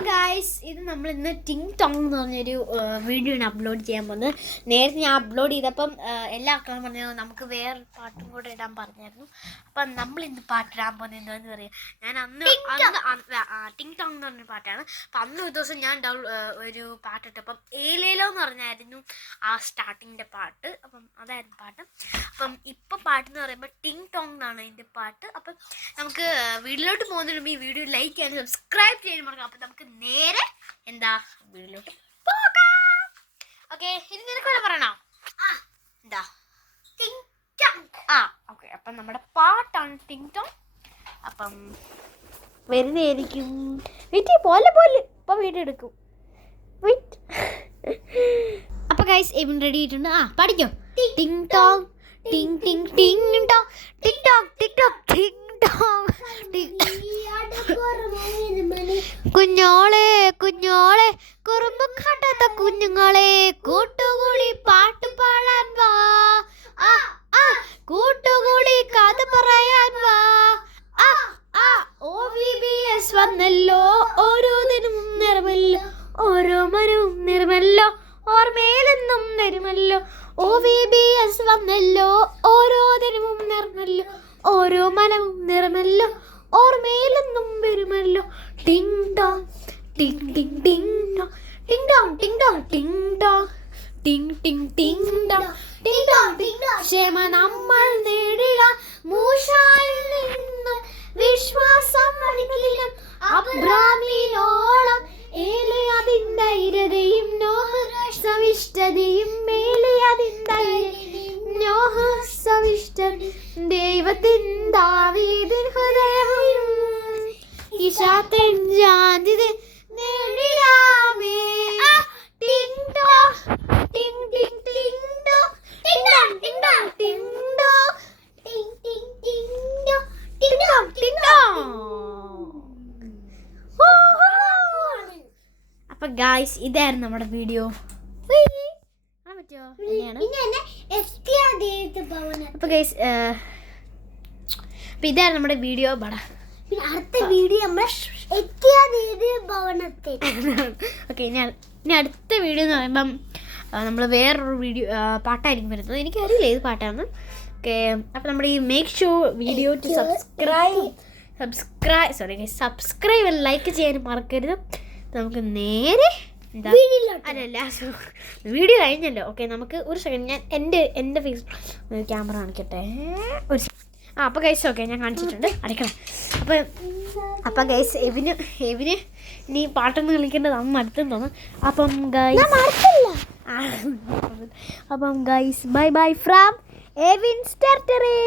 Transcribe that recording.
അപ്പോൾ ഗായ്സ് ഇത് നമ്മൾ ഇന്ന് ടിങ് ടോങ് എന്ന് പറഞ്ഞൊരു വീഡിയോ ആണ് അപ്ലോഡ് ചെയ്യാൻ പോകുന്നത്. നേരത്തെ ഞാൻ അപ്ലോഡ് ചെയ്തപ്പം എല്ലാ ആൾക്കാരും പറഞ്ഞു നമുക്ക് വേറെ പാട്ടും കൂടെ ഇടാൻ പറഞ്ഞായിരുന്നു. അപ്പം നമ്മൾ ഇന്ന് പാട്ടിടാൻ പോകുന്നത് എന്താണെന്ന് പറയാം. ഞാൻ അന്ന് ടിങ് ടോങ് എന്ന് പറഞ്ഞൊരു പാട്ടാണ്. അപ്പം അന്ന് ഒരു ദിവസം ഞാൻ ഒരു പാട്ടിട്ടപ്പം ഏലേലോ എന്ന് പറഞ്ഞായിരുന്നു ആ സ്റ്റാർട്ടിങ്ങിൻ്റെ പാട്ട്. അപ്പം അതായിരുന്നു പാട്ട്. അപ്പം ഇപ്പം പാട്ടെന്ന് പറയുമ്പോൾ ടിങ് ടോങ് എന്നാണ് അതിൻ്റെ പാട്ട്. അപ്പം നമുക്ക് വീഡിയോയിലോട്ട് പോകുന്നതിന് മുമ്പ് ഈ വീഡിയോ ലൈക്ക് ചെയ്യാനും സബ്സ്ക്രൈബ് ചെയ്യാനും മറക്കാം. അപ്പം നമുക്ക് നേരെ എന്താ വീഡിയോയിലോട്ട് പോകാം. ഓക്കെ, ഇത് നിനക്ക് പറയണോ? എന്താ ടിങ് ടോങ്? ഓക്കെ, അപ്പം നമ്മുടെ പാട്ടാണ് ടിങ് ടോങ്. അപ്പം വരുന്നതായിരിക്കും. വീട്ടിൽ പോലെ ഇപ്പം വീഡിയോ എടുക്കും. വെയിറ്റ്. അപ്പം ഗൈസ് എവിൻ റെഡി ആയിട്ടുണ്ട്. പഠിക്കോ? ടിങ് ടോങ് ടിങ് ടിങ് ടിങ് ടോങ് ടിക് ടോങ് ടിക് ടോങ് ടിങ് ടോങ്. കുഞ്ഞോളെ കുഞ്ഞോളെ കുറുമ്പ് കാട്ടാത്ത കുഞ്ഞുങ്ങളെ കൂട്ടുകൂടി പാട്ട് പാടാൻ വാ. കൂട്ടുകൂടി കഥ പറയാൻ വാ. OVBS വന്നല്ലോ, ഓരോ ദിനവും നിറമല്ലോ, ഓരോ മനവും നിറമല്ലോ, ഓർമ്മയിലെന്നും നിറമല്ലോ. OVBS വന്നല്ലോ, ഓരോ ദിനവും നിറമല്ലോ, ഓരോ മനവും നിറമല്ലോ, ഓർമ്മയിലെന്നും വരുമല്ലോ. ടിങ് ടോങ് ടിങ് ടിങ് ടിങ് ടോങ് ടിങ് ടോങ് ടിങ് ടോങ് ടിങ് ടോങ് ടിങ് ടിങ് ടിങ് ടോങ് ടിങ് ടോങ് ടിങ് ടോങ്. ക്ഷമ നമ്മൾ നേടുക മൂശായിൽ നിന്നും വിശ്വാസം ഒരിക്കലും അബ്രാമിനോളം. ഏലിയതിൻ്റെ ധൈര്യതയും നോഹ സവിഷ്ടതയും നോഹ സവിഷ്ടത ദൈവത്തിൻ ദാവീദിൻ ഹൃദയവും ഇശാത്തിൻ ജാതിദ നേടിടാമേ. ടിങ് ടോങ് ടിങ് ടിങ് ടിങ് ടോങ് ടിങ് ടോങ് ടിങ് ടോങ് ടിങ് ടോങ് ടിങ് ടിങ് ടിങ് ടോങ് ടിങ് ടോങ് ടിങ് ടോങ്. അപ്പൊ ഗായ്സ് ഇതായിരുന്നു നമ്മുടെ വീഡിയോ. അപ്പൊ ഗൈസ് അപ്പൊ ഇതായിരുന്നു നമ്മുടെ വീഡിയോ. അടുത്ത വീഡിയോ ഓക്കെ, ഇനി അടുത്ത വീഡിയോ എന്ന് പറയുമ്പം നമ്മൾ വേറൊരു വീഡിയോ പാട്ടായിരിക്കും വരുന്നത്. എനിക്കറിയില്ല ഏത് പാട്ടാണ്. ഓക്കെ, അപ്പം നമ്മുടെ ഈ make sure video to subscribe like ചെയ്യാൻ മറക്കരുത്. നമുക്ക് നേരെ എന്താ അല്ലല്ല വീഡിയോ കഴിഞ്ഞല്ലോ. ഓക്കെ, നമുക്ക് ഒരു സെക്കൻഡ് ഞാൻ എൻ്റെ ഫേസ് ക്യാമറ കാണിക്കട്ടെ. ഒരു അപ്പോൾ ഗൈസ് ഓക്കെ ഞാൻ കാണിച്ചിട്ടുണ്ട്. അടയ്ക്കണം. അപ്പം ഗൈസ് എവിന് ഇനി പാട്ടൊന്നും കളിക്കേണ്ടത് അമ്മ അടുത്തെന്ന് തോന്നുന്നു. അപ്പം guys bye bye from Evin സ്റ്റർട്ടറി.